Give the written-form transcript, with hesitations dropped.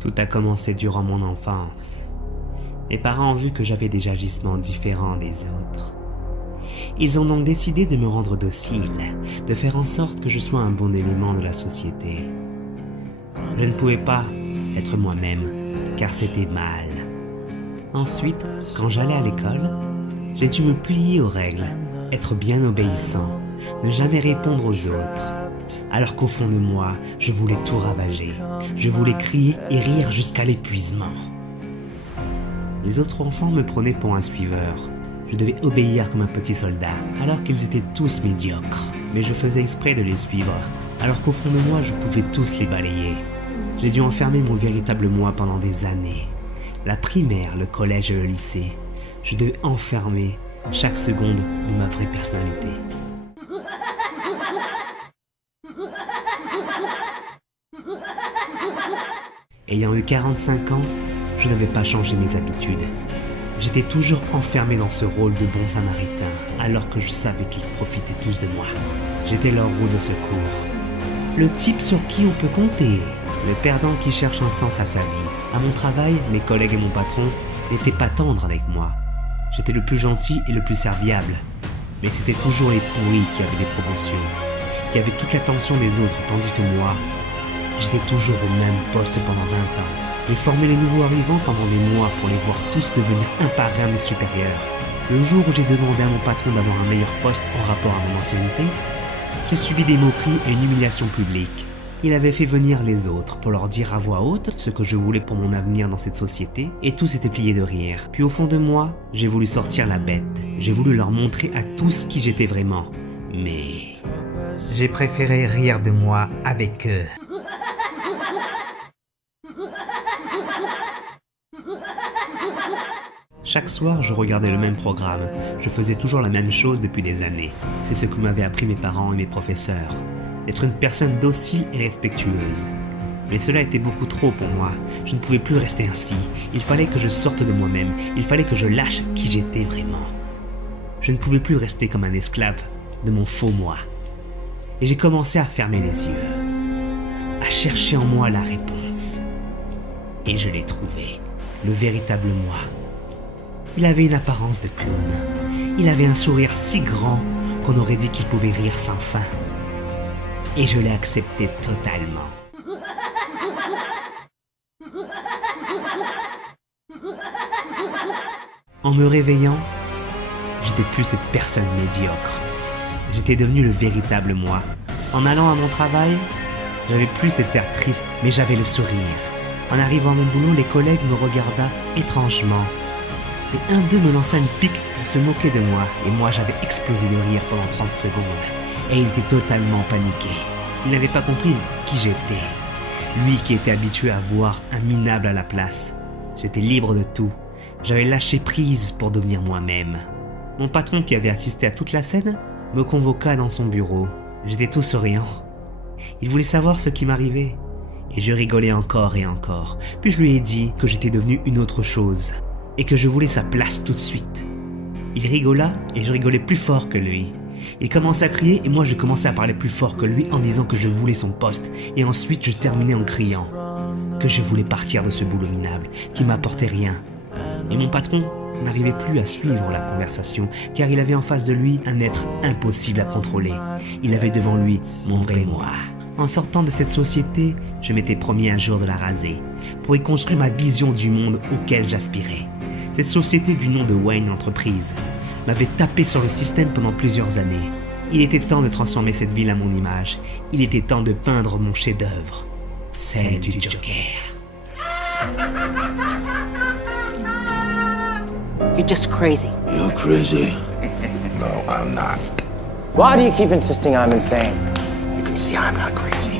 Tout a commencé durant mon enfance. Mes parents ont vu que j'avais des agissements différents des autres. Ils ont donc décidé de me rendre docile, de faire en sorte que je sois un bon élément de la société. Je ne pouvais pas être moi-même, car c'était mal. Ensuite, quand j'allais à l'école, j'ai dû me plier aux règles, être bien obéissant, ne jamais répondre aux autres. Alors qu'au fond de moi, je voulais tout ravager. Je voulais crier et rire jusqu'à l'épuisement. Les autres enfants me prenaient pour un suiveur. Je devais obéir comme un petit soldat, alors qu'ils étaient tous médiocres. Mais je faisais exprès de les suivre, alors qu'au fond de moi, je pouvais tous les balayer. J'ai dû enfermer mon véritable moi pendant des années. La primaire, le collège et le lycée. Je devais enfermer chaque seconde de ma vraie personnalité. Ayant eu 45 ans, je n'avais pas changé mes habitudes. J'étais toujours enfermé dans ce rôle de bon samaritain, alors que je savais qu'ils profitaient tous de moi. J'étais leur roue de secours. Le type sur qui on peut compter, le perdant qui cherche un sens à sa vie. À mon travail, mes collègues et mon patron n'étaient pas tendres avec moi. J'étais le plus gentil et le plus serviable. Mais c'était toujours les pourris qui avaient des promotions, qui avaient toute l'attention des autres, tandis que moi, j'étais toujours au même poste pendant 20 ans. J'ai formé les nouveaux arrivants pendant des mois pour les voir tous devenir un par un mes supérieurs. Le jour où j'ai demandé à mon patron d'avoir un meilleur poste en rapport à mon ancienneté, j'ai subi des moqueries et une humiliation publique. Il avait fait venir les autres pour leur dire à voix haute ce que je voulais pour mon avenir dans cette société, et tous étaient pliés de rire. Puis au fond de moi, j'ai voulu sortir la bête. J'ai voulu leur montrer à tous qui j'étais vraiment. Mais j'ai préféré rire de moi avec eux. Chaque soir, je regardais le même programme. Je faisais toujours la même chose depuis des années. C'est ce que m'avaient appris mes parents et mes professeurs. D'être une personne docile et respectueuse. Mais cela était beaucoup trop pour moi. Je ne pouvais plus rester ainsi. Il fallait que je sorte de moi-même. Il fallait que je lâche qui j'étais vraiment. Je ne pouvais plus rester comme un esclave de mon faux moi. Et j'ai commencé à fermer les yeux, à chercher en moi la réponse. Et je l'ai trouvé, le véritable moi. Il avait une apparence de clown. Il avait un sourire si grand qu'on aurait dit qu'il pouvait rire sans fin. Et je l'ai accepté totalement. En me réveillant, j'étais plus cette personne médiocre. J'étais devenu le véritable moi. En allant à mon travail, j'avais plus cet air triste, mais j'avais le sourire. En arrivant à mon boulot, les collègues me regardaient étrangement. Et un d'eux me lança une pique pour se moquer de moi, et moi j'avais explosé de rire pendant 30 secondes. Et il était totalement paniqué. Il n'avait pas compris qui j'étais. Lui qui était habitué à voir un minable à la place. J'étais libre de tout. J'avais lâché prise pour devenir moi-même. Mon patron qui avait assisté à toute la scène me convoqua dans son bureau. J'étais tout souriant. Il voulait savoir ce qui m'arrivait. Et je rigolais encore et encore. Puis je lui ai dit que j'étais devenu une autre chose. Et que je voulais sa place tout de suite. Il rigola et je rigolais plus fort que lui. Il commençait à crier et moi je commençais à parler plus fort que lui en disant que je voulais son poste. Et ensuite je terminais en criant que je voulais partir de ce boulot minable qui m'apportait rien. Et mon patron n'arrivait plus à suivre la conversation car il avait en face de lui un être impossible à contrôler. Il avait devant lui mon vrai moi. En sortant de cette société, je m'étais promis un jour de la raser pour y construire ma vision du monde auquel j'aspirais. Cette société du nom de Wayne Entreprise m'avait tapé sur le système pendant plusieurs années. Il était temps de transformer cette ville à mon image. Il était temps de peindre mon chef-d'œuvre, celle du Joker. You're just crazy. You're crazy. No, I'm not. Why do you keep insisting I'm insane? You can see I'm not crazy.